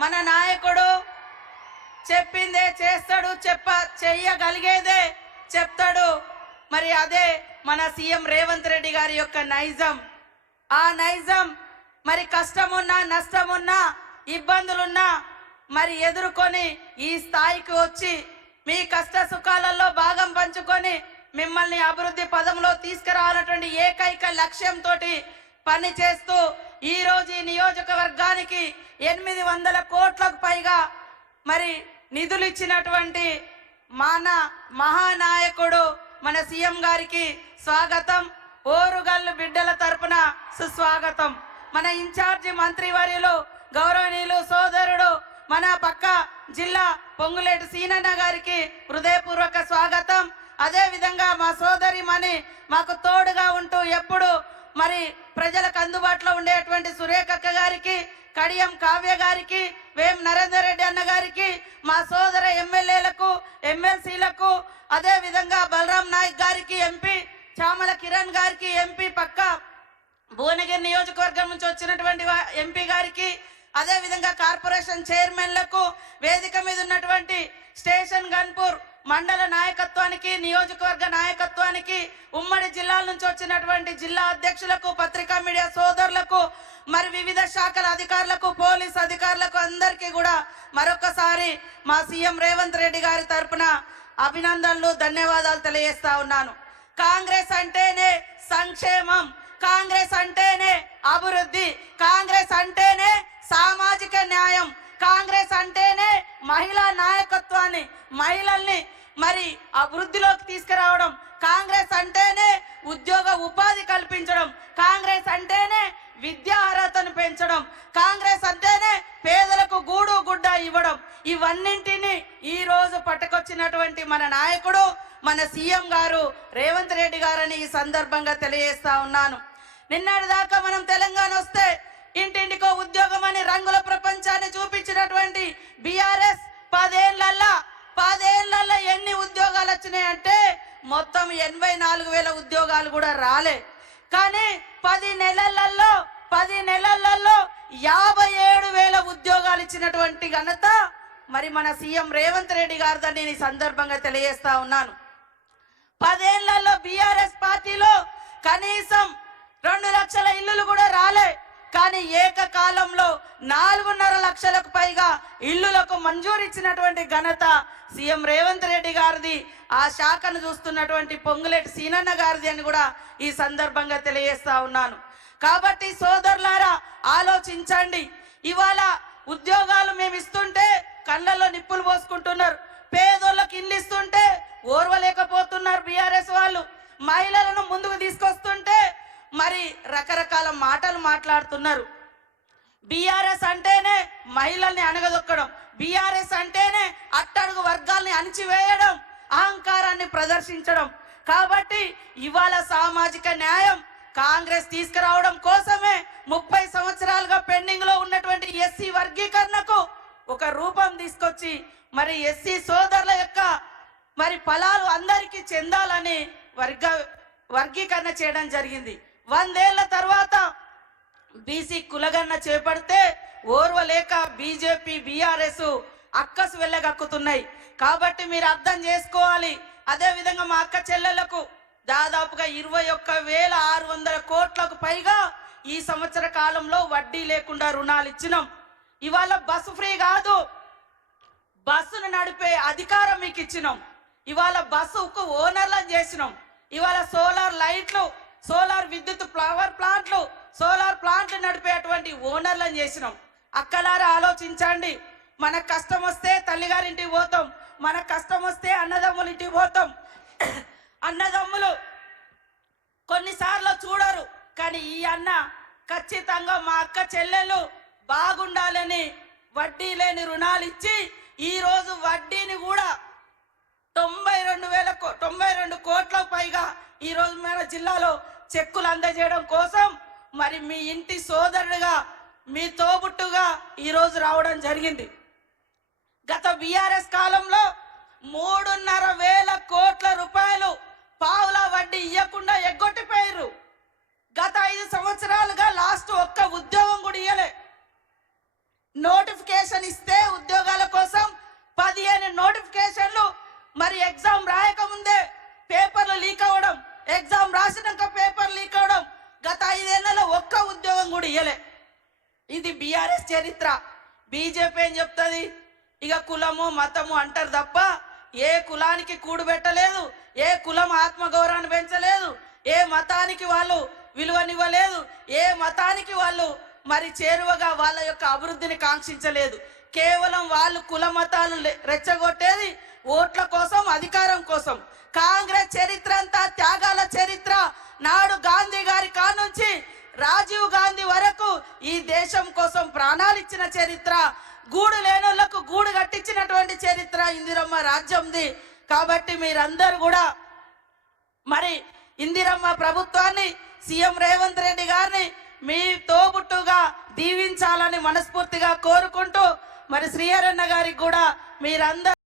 మన నాయకుడు చెప్పిందే చేస్తాడు, చెయ్యగలిగేదే చెప్తాడు. మరి అదే మన సీఎం రేవంత్ రెడ్డి గారి యొక్క నైజం. ఆ నైజం మరి కష్టమున్నా నష్టమున్నా ఇబ్బందులున్నా మరి ఎదుర్కొని ఈ స్థాయికి వచ్చి మీ కష్ట సుఖాలలో భాగం పంచుకొని మిమ్మల్ని అభివృద్ధి పదంలో తీసుకురావాలన్నటువంటి ఏకైక లక్ష్యంతో పని చేస్తూ ఈ రోజు ఈ నియోజకవర్గానికి 800 కోట్లకు పైగా మరి నిధులు ఇచ్చినటువంటి మన మహానాయకుడు మన సీఎం గారికి స్వాగతం. ఓరుగల్లు బిడ్డల తరపున సుస్వాగతం. మన ఇన్ఛార్జి మంత్రివర్యులు గౌరవనీయులు సోదరుడు మన పక్క జిల్లా పొంగులేటి సీనన్న గారికి హృదయపూర్వక స్వాగతం. అదే విధంగా మా సోదరి మని మాకు తోడుగా ఉంటూ ఎప్పుడు మరి ప్రజలకు అందుబాటులో ఉండేటువంటి సురేఖక్క గారికి, కడియం కావ్య గారికి, వేం నరేందర్ రెడ్డి అన్న గారికి, మా సోదర ఎమ్మెల్యేలకు ఎమ్మెల్సీలకు, అదే విధంగా బలరాం నాయక్ గారికి ఎంపీ, చామల కిరణ్ గారికి ఎంపీ పక్క భువనగిరి నియోజకవర్గం నుంచి వచ్చినటువంటి ఎంపీ గారికి, అదే విధంగా కార్పొరేషన్ చైర్మన్లకు, వేదిక మీద ఉన్నటువంటి స్టేషన్ గన్పూర్ మండల నాయకత్వానికి, నియోజకవర్గ నాయకత్వానికి, ఉమ్మడి జిల్లాల నుంచి వచ్చినటువంటి జిల్లా అధ్యక్షులకు, పత్రికా మీడియా సోదరులకు, మరి వివిధ శాఖల అధికారులకు, పోలీస్ అధికారులకు అందరికీ కూడా మరొకసారి మా సీఎం రేవంత్ రెడ్డి గారి తరపున అభినందనలు, ధన్యవాదాలు తెలియజేస్తా ఉన్నాను. కాంగ్రెస్ అంటేనే సంక్షేమం, కాంగ్రెస్ అంటేనే అభివృద్ధి, కాంగ్రెస్ అంటేనే సామాజిక న్యాయం, కాంగ్రెస్ అంటేనే మహిళా నాయకత్వాన్ని, మహిళల్ని మరి అభివృద్ధిలోకి తీసుకురావడం, కాంగ్రెస్ అంటేనే ఉద్యోగ ఉపాధి కల్పించడం, కాంగ్రెస్ అంటేనే విద్యా అర్హతను పెంచడం, కాంగ్రెస్ అంటేనే పేదలకు గూడు గుడ్డ ఇవ్వడం. ఇవన్నింటినీ ఈ రోజు పట్టుకొచ్చినటువంటి మన నాయకుడు మన సీఎం గారు రేవంత్ రెడ్డి గారని ఈ సందర్భంగా తెలియజేస్తా ఉన్నాను. నిన్నటి దాకా మనం తెలంగాణ వస్తే ఇంటింటికో ఉద్యోగం అని రంగుల ప్రపంచాన్ని చూపించినటువంటి బీఆర్ఎస్ 10 ఏళ్లలో ఎన్ని ఉద్యోగాలు వచ్చినాయంటే మొత్తం 84,000 ఉద్యోగాలు కూడా రాలే. కానీ 10 నెలలలో 57,000 ఉద్యోగాలు ఇచ్చినటువంటి ఘనత మరి మన సీఎం రేవంత్ రెడ్డి గారిదని ఈ సందర్భంగా తెలియజేస్తా ఉన్నాను. 10 ఏళ్లలో బీఆర్ఎస్ పార్టీలో కనీసం 2 లక్షల ఇల్లులు కూడా రాలే. కానీ ఏకకాలంలో 4.5 లక్షలకు పైగా ఇల్లులకు మంజూరు ఇచ్చినటువంటి ఘనత సీఎం రేవంత్ రెడ్డి గారిది, ఆ శాఖను చూస్తున్నటువంటి పొంగులేటి సీనన్న గారిది అని కూడా ఈ సందర్భంగా తెలియజేస్తా ఉన్నాను. కాబట్టి సోదరులారా ఆలోచించండి. ఇవాళ ఉద్యోగాలు మేము ఇస్తుంటే కళ్ళల్లో నిప్పులు పోసుకుంటున్నారు, పేదోళ్ళకి ఇల్లు ఇస్తుంటే ఓర్వలేకపోతున్నారు బీఆర్ఎస్ వాళ్ళు, మహిళలను ముందుకు తీసుకొస్తుంటే మరి రకరకాల మాటలు మాట్లాడుతున్నారు. బీఆర్ఎస్ అంటేనే మహిళల్ని అణగదొక్కడం, బీఆర్ఎస్ అంటేనే అట్టడుగు వర్గాల్ని అణిచివేయడం, అహంకారాన్ని ప్రదర్శించడం. కాబట్టి ఇవాళ సామాజిక న్యాయం కాంగ్రెస్ తీసుకురావడం కోసమే 30 సంవత్సరాలుగా పెండింగ్ లో ఉన్నటువంటి ఎస్సీ వర్గీకరణకు ఒక రూపం తీసుకొచ్చి మరి ఎస్సీ సోదరుల యొక్క మరి ఫలాలు అందరికీ చెందాలని వర్గీకరణ చేయడం జరిగింది. 100 ఏళ్ల తర్వాత బీసీ కులగన్న చేపడితే ఓర్వలేక బీజేపీ బీఆర్ఎస్ అక్కసు వెళ్ళగక్కుతున్నాయి. కాబట్టి మీరు అర్థం చేసుకోవాలి. అదే విధంగా మా అక్క చెల్లెలకు దాదాపుగా 21,600 కోట్లకు పైగా ఈ సంవత్సర కాలంలో వడ్డీ లేకుండా రుణాలు ఇచ్చినాం. ఇవాళ బస్సు ఫ్రీ కాదు, బస్సును నడిపే అధికారం మీకు ఇచ్చినాం. ఇవాళ బస్సుకు ఓనర్లను చేసినాం. ఇవాళ సోలార్ లైట్లు, సోలార్ విద్యుత్ పవర్ ప్లాంట్లు, సోలార్ ప్లాంట్లు నడిపేటువంటి ఓనర్లను చేసినాం. అక్కలారా ఆలోచించండి. మన కష్టం వస్తే తల్లిగారింటికి పోతాం, మన కష్టం వస్తే అన్నదమ్ముల ఇంటికి పోతాం. అన్నదమ్ములు కొన్నిసార్లు చూడరు, కానీ ఈ అన్న ఖచ్చితంగా మా అక్క చెల్లెలు బాగుండాలని వడ్డీ లేని రుణాలు ఇచ్చి ఈ రోజు వడ్డీని కూడా 92 కోట్లకు పైగా ఈ రోజు మన జిల్లాలో చెక్కులు అందజేయడం కోసం మరి మీ ఇంటి సోదరుడుగా, మీ తోబుట్టుగా ఈ రోజు రావడం జరిగింది. గత బీఆర్ఎస్ కాలంలో 3,500 కోట్ల రూపాయలు పావుల వడ్డీ ఇవ్వకుండా ఎగ్గొట్టిపోయారు. గత 5 సంవత్సరాలుగా లాస్ట్ ఒక్క ఉద్యోగం కూడా ఇవ్వలే. నోటిఫికేషన్ నోటిఫికేషన్ ఇస్తే ఉద్యోగాల కోసం 15 నోటిఫికేషన్లు మరి ఎగ్జామ్ రాయకముందే పేపర్లు లీక్ అవ్వడం, ఎగ్జామ్ రాసినాక పేపర్ లీక్ అవ్వడం, గత 5 ఏళ్లలో ఒక్క ఉద్యోగం కూడా ఇయ్యలే. ఇది బీఆర్ఎస్ చరిత్ర. బీజేపీ ఏం చెప్తుంది, ఇక కులము మతము అంటారు తప్ప ఏ కులానికి కూడు పెట్టలేదు, ఏ కులం ఆత్మగౌరవాన్ని పెంచలేదు, ఏ మతానికి వాళ్ళు విలువనివ్వలేదు, ఏ మతానికి వాళ్ళు మరి చేరువగా వాళ్ళ యొక్క అభివృద్ధిని కాంక్షించలేదు. కేవలం వాళ్ళు కుల మతాలు రెచ్చగొట్టేది ఓట్ల కోసం, అధికారం కోసం. కాంగ్రెస్ చరిత్ర అంతా త్యాగాల చరిత్ర. నాడు గాంధీ గారి కానుంచి రాజీవ్ గాంధీ వరకు ఈ దేశం కోసం ప్రాణాలు ఇచ్చిన చరిత్ర, గూడు లేనోళ్లకు గూడు కట్టించినటువంటి చరిత్ర ఇందిరమ్మ రాజ్యంది. కాబట్టి మీరందరూ కూడా మరి ఇందిరమ్మ ప్రభుత్వాన్ని, సీఎం రేవంత్ రెడ్డి గారిని మీ తోబుట్టుగా దీవించాలని మనస్ఫూర్తిగా కోరుకుంటూ మరి శ్రీహరన్న గారికి కూడా మీరందరూ